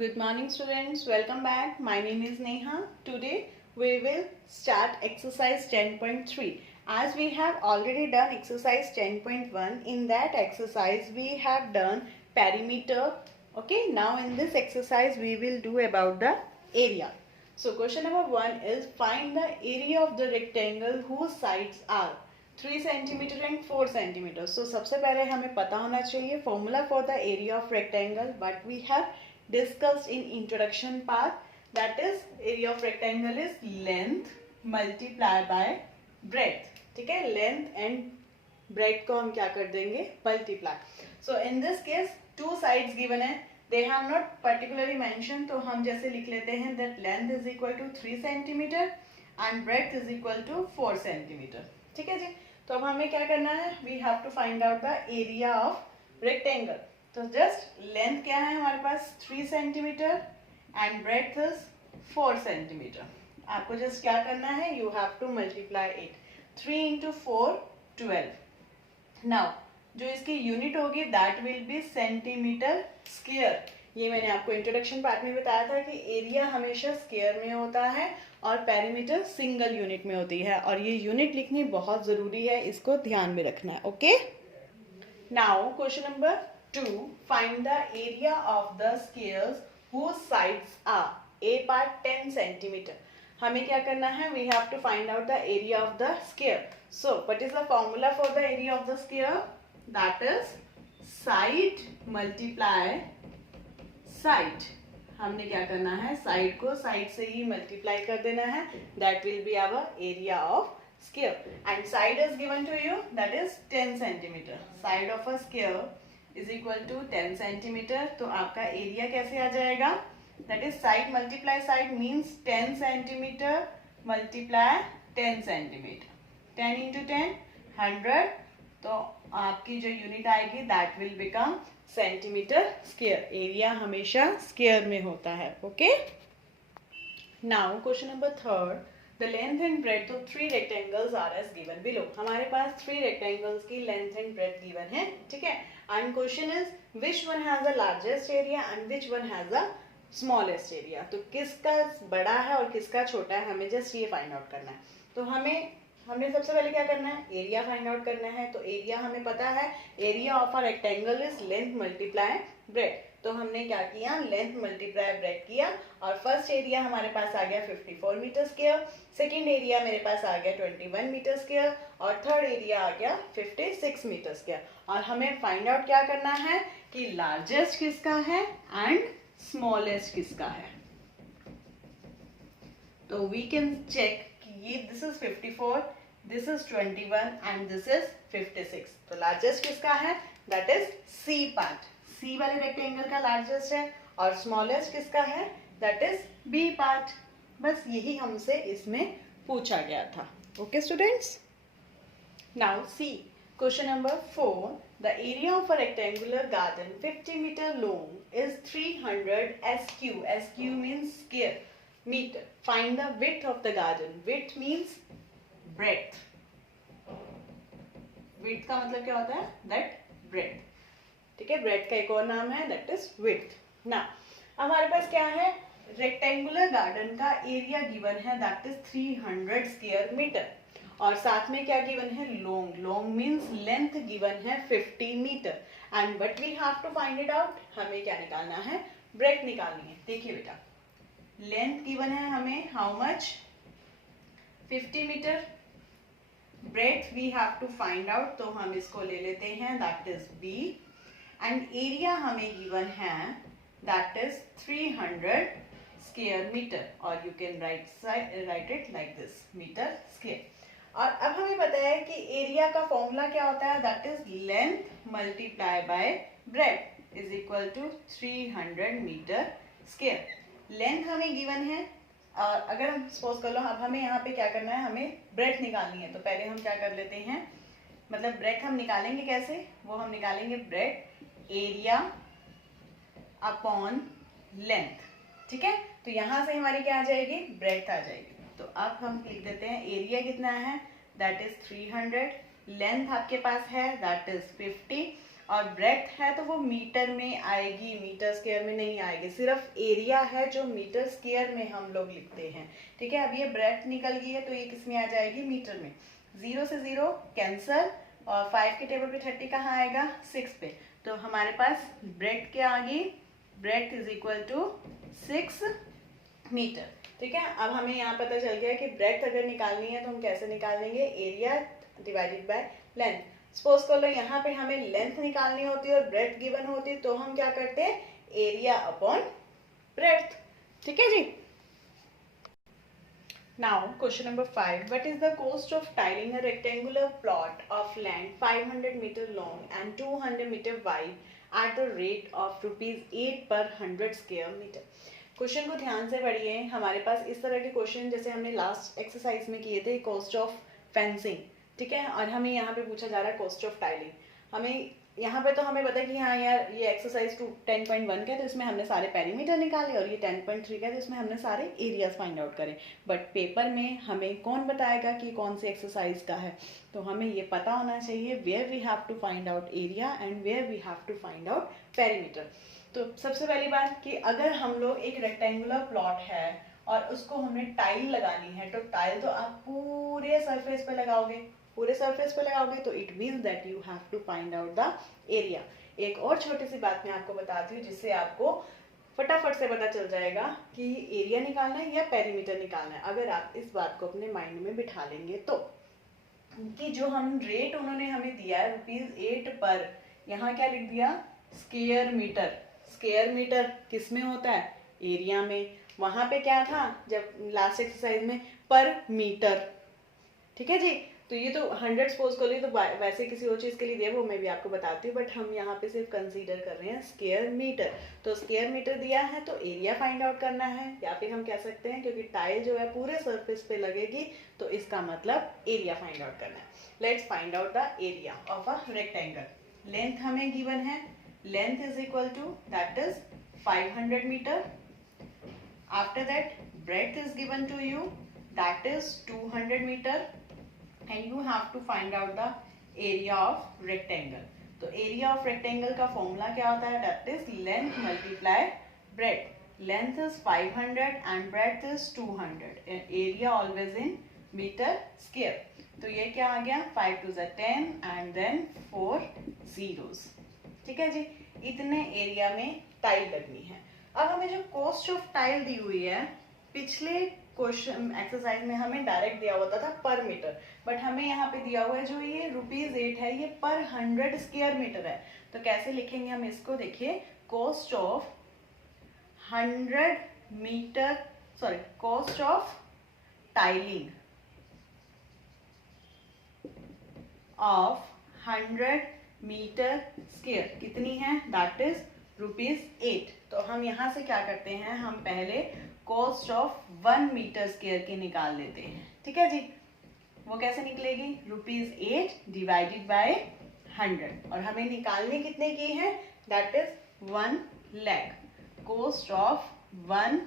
Good morning students, welcome back. My name is Neha. Today we will start exercise 10.3. As we have already done exercise 10.1, in that exercise we have done perimeter. Okay, now in this exercise we will do about the area. So question number 1 is find the area of the rectangle whose sides are 3 centimeter and 4 centimeter. So सबसे पहले हमें पता होना चाहिए formula for the area of rectangle, but we have discussed in introduction part, that is area of rectangle is length multiply by breadth. ठीक है, length and breadth को हम क्या कर देंगे, multiply. So in this case two sides given है, they have not particularly mentioned, तो हम जैसे लिख लेते हैं that length is equal to 3 centimeter and breadth is equal to 4 centimeter. ठीक है जी, तो अब हमें क्या करना है, we have to find out the area of rectangle. तो जस्ट लेंथ क्या है हमारे पास 3 centimetre and breadth is 4 centimetre. आपको जस्ट क्या करना है, you have to multiply it. 3 into 4 12. Now जो इसकी यूनिट होगी that will be centimetre square. ये मैंने आपको इंट्रोडक्शन पार्ट में बताया था कि एरिया हमेशा स्क्वायर में होता है और पेरीमीटर सिंगल यूनिट में होती है, और ये यूनिट लिखनी बहुत जरूरी है, इसको ध्यान में रखना है. Okay, now question number 2, find the area of the squares whose sides are A part 10 centimeter. हमें क्या करना है, we have to find out the area of the square. So what is the formula for the area of the square? That is side multiply side. हमने क्या करना है, side को side से ही मल्टीप्लाई कर देना है. That will be our area of square. And side is given to you, that is 10 centimeter. Side of a square is equal to 10 centimeter. तो आपका एरिया कैसे आ जाएगा, that is side multiply side means 10 centimeter multiply 10 centimeter. 10 into 10 100. तो आपकी जो unit आएगी that will become centimetre square. Area हमेशा square में होता है. Okay, now question number 3, the length and breadth of 3 rectangles are as given below. हमारे पास 3 rectangles की length and breadth given है. ठीक है, and question is which one has the largest area and which one has the smallest area. तो किसका बड़ा है और किसका छोटा है, हमें जस्ट ये फाइंड आउट करना है. तो हमें सबसे पहले क्या करना है, एरिया फाइंड आउट करना है. तो एरिया हमें पता है, area of a rectangle is length multiply bread. तो हमने क्या किया, लेंथ मल्टीप्लाई ब्रेड किया, और फर्स्ट एरिया हमारे पास आ गया 54 मीटर स्क्वायर, सेकेंड एरिया मेरे पास आ गया 21 मीटर स्क्वायर, और थर्ड एरिया आ गया 56 मीटर स्क्वायर. और हमें फाइंड आउट क्या करना है कि लार्जेस्ट किसका है एंड स्मॉलेस्ट किसका है. तो वी कैन चेक कि ये this is 54, this is 21 and this is 56. तो लार्जेस्ट किसका है, दैट इज सी पार्ट. सी वाले रेक्टेंगल का लार्जेस्ट है, और स्मॉलेस्ट किसका है, दैट इज बी पार्ट. बस यही हमसे इसमें पूछा गया था. Okay students, now see question number 4, the area of a rectangular garden 50 meter long is 300 SQ. SQ means square meter. Find the width of the garden. Width means breadth. Width का मतलब क्या होता है, that breadth. ठीक है, bread का एक और नाम है दैट इज विड्थ. ना हमारे पास क्या है, रेक्टेंगुलर गार्डन का एरिया गिवन है दैट इज 300 स्क्वायर मीटर, और साथ में क्या गिवन है, long. Long means length given है 50 metre. And but we have to find it out, हमें क्या निकालना है, ब्रेड्थ निकालनी है. देखिए बेटा, लेंथ गिवन है हमें how much, 50 metre. Breadth we have to find out, तो हम इसको ले लेते हैं that is B, and area हमें गिवन है दैट इज 300 स्क्वायर मीटर, और you can write it like this, metre square. और अब हमें पता है कि एरिया का फॉर्मूला क्या होता है, that is length multiply by breadth is equal to 300 metre square. Length हमें गिवन है, और अगर हम सपोज कर लो अब हमें यहाँ पे क्या करना है, हमें ब्रेड्थ निकालनी है. तो पहले हम क्या कर लेते हैं, मतलब ब्रेड्थ हम निकालेंगे कैसे, वो हम निकालेंगे ब्रेड्थ एरिया अपॉन लेंथ. ठीक है, तो यहां से हमारी क्या आ जाएगी, ब्रेड्थ आ जाएगी. तो अब हम लिख देते हैं एरिया कितना है, दैट इज 300, लेंथ आपके पास है दैट इज 50, और ब्रेथ है तो वो मीटर में आएगी, मीटर स्क्वायर में नहीं आएगी। सिर्फ एरिया है जो मीटर स्क्वायर में हम लोग लिखते हैं, ठीक है। अब ये ब्रेथ निकल गई है तो ये किस में आ जाएगी, मीटर में। 0 से 0 कैंसल, और 5 के टेबल पे 30 कहाँ आएगा, 6 पे। तो हमारे पास ब्रेथ क्या आ गई, breadth is equal to 6 metre, ठीक है। अब हमें यहाँ पता चल गया कि ब्रेथ अगर निकालनी है तो हम कैसे निकाल लेंगे, area divided by length. Suppose कर लो यहाँ पे हमें लेंथ निकालनी होती है और ब्रेथ गिवन होती है, तो हम क्या करते हैं, एरिया अपॉन ब्रेथ, ठीक है जी। Now question number 5. What is the cost of tiling a rectangular plot of land 500 meter long and 200 meter wide at the rate of ₹8 per 100 square meter? Question को ध्यान से पढ़िए। हमारे पास इस तरह के क्वेश्चन जैसे हमने लास्ट एक्सरसाइज में किए थे, कॉस्ट ऑफ फेंसिंग, ठीक है, और हमें यहाँ पे पूछा जा रहा है कॉस्ट ऑफ टाइलिंग। हमें यहाँ पे तो हमें पता है कि हाँ यार ये एक्सरसाइज 10.1 का है तो इसमें हमने सारे पेरीमीटर निकाले, और ये 10.3 का है तो इसमें हमने सारे एरियाज फाइंड आउट करे। बट पेपर में हमें कौन बताएगा कि कौन सी एक्सरसाइज का है, तो हमें ये पता होना चाहिए where we have to find out area and where we have to find out perimeter. तो सबसे पहली बात कि अगर हम लोग एक रेक्टेंगुलर प्लॉट है और उसको हमने टाइल लगानी है, तो टाइल तो आप पूरे सरफेस पे लगाओगे, पूरे सरफेस पे लगाओगे, तो it means that you have to find out the area. एक और छोटी सी बात मैं आपको बताती हूँ जिससे आपको फटाफट से पता चल जाएगा कि एरिया निकालना है या पेरीमीटर निकालना है। अगर आप इस बात को अपने माइंड में बिठा लेंगे तो कि जो हम रेट उन्होंने हमें दिया है ₹8 पर, यहाँ क्या लिख दिया, स्क्वायर मीटर। स्क्वायर मीटर किस में होता है, एरिया में। वहां पे क्या था जब लास्ट एक्सरसाइज में, पर मीटर, ठीक है जी। तो ये तो 100 सपोज कर ली, तो वैसे किसी और चीज के लिए दिया वो मैं भी आपको बताती हूँ, बट हम यहाँ पे सिर्फ कंसीडर कर रहे हैं स्क्वायर मीटर। तो स्क्वायर मीटर दिया है तो एरिया फाइंड आउट करना है, या फिर हम कह सकते हैं क्योंकि टाइल जो है पूरे सरफेस पे लगेगी तो इसका मतलब एरिया फाइंड आउट करना है। Let's find out the area of a rectangle. Length हमें गिवन है, length is equal to that is 500 metre. After that breadth is given to you, that is 200 meter, and you have to find out the area of rectangle. तो area of rectangle का formula क्या होता है, that is length multiply breadth. Length is 500 and breadth is 200 and area always in meter square. तो ये क्या आ गया, 5 to the 10 and then 4 zeros, ठीक है जी। इतने एरिया में टाइल लगनी है। अब हमें जो कॉस्ट ऑफ टाइल दी हुई है, पिछले क्वेश्चन एक्सरसाइज में हमें डायरेक्ट दिया होता था पर मीटर, बट हमें यहाँ पे दिया हुआ है जो ये ₹8 है, ये पर 100 स्क्वायर मीटर है। तो कैसे लिखेंगे हम इसको, देखिए, cost of 100 metre, sorry, cost of tiling of 100 metre square कितनी है, दैट इज ₹8। तो हम यहाँ से क्या करते हैं, हम पहले कॉस्ट ऑफ 1 मीटर स्क्वायर की निकाल लेते हैं, ठीक है जी। वो कैसे निकलेगी, ₹8 डिवाइडेड बाय 100, और हमें निकालने कितने की है, that is 1 lakh. Cost of 1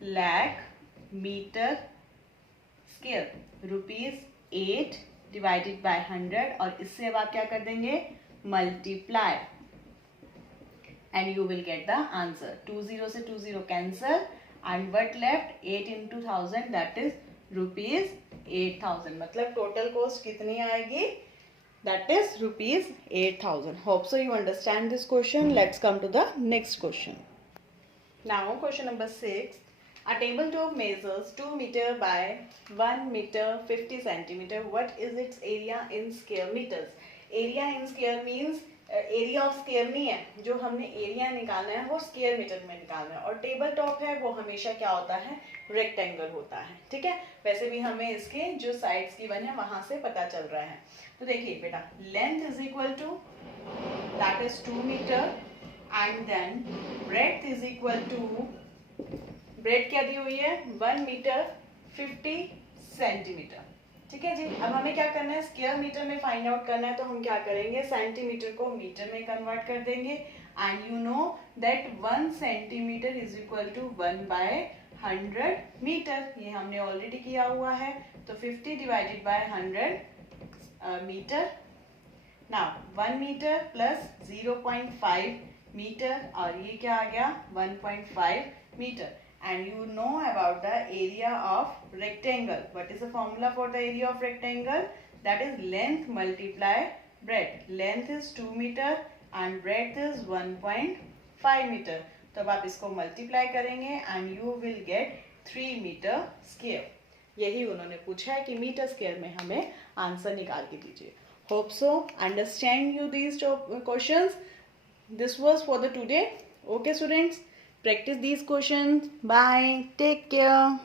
lakh metre square, ₹8 divided by 100, और इससे अब आप क्या कर देंगे, multiply, and you will get the answer. 20 से 20 cancel and what left, 8 into 1000, that is ₹8000। मतलब टोटल कॉस्ट कितनी आएगी, that is ₹8000। Hope so you understand this question. Let's come to the next question. Now question number 6. A tabletop measures 2 meter by 1 meter 50 centimeter. What is its area in square meters? Area in square means area of square नहीं है, जो हमने area निकालना है वो square metre में निकालना है, और टेबल टॉप है वो हमेशा क्या होता है, रेक्टेंगल होता है, ठीक है। वैसे भी हमें इसके जो साइड्स की बने वहां से पता चल रहा है। तो देखिए बेटा, length is equal to that is 2 metre and then breadth is equal to, breadth क्या दी हुई है, 1 मीटर 50 सेंटीमीटर, ठीक है जी। अब हमें क्या करना है, स्क्वायर मीटर में फाइंड आउट करना है, तो हम क्या करेंगे, सेंटीमीटर को मीटर में कन्वर्ट कर देंगे, and you know that 1 centimetre is equal to 1/100 metre. ये हमने ऑलरेडी किया हुआ है। तो 50 divided by 100 metre, now 1 metre plus 0.5 metre और ये क्या आ गया 1.5 metre. And you know about the area of rectangle. What is the formula for the area of rectangle? That is length multiply breadth. Length is 2 meter and breadth is 1.5 meter. तो अब आप इसको multiply करेंगे and you will get 3 metre square. यही उन्होंने पूछा है कि मीटर स्क्वायर में हमें आंसर निकाल के दीजिए. Hope so understand you these questions. This was for the today. Okay students, practice these questions. Bye, take care.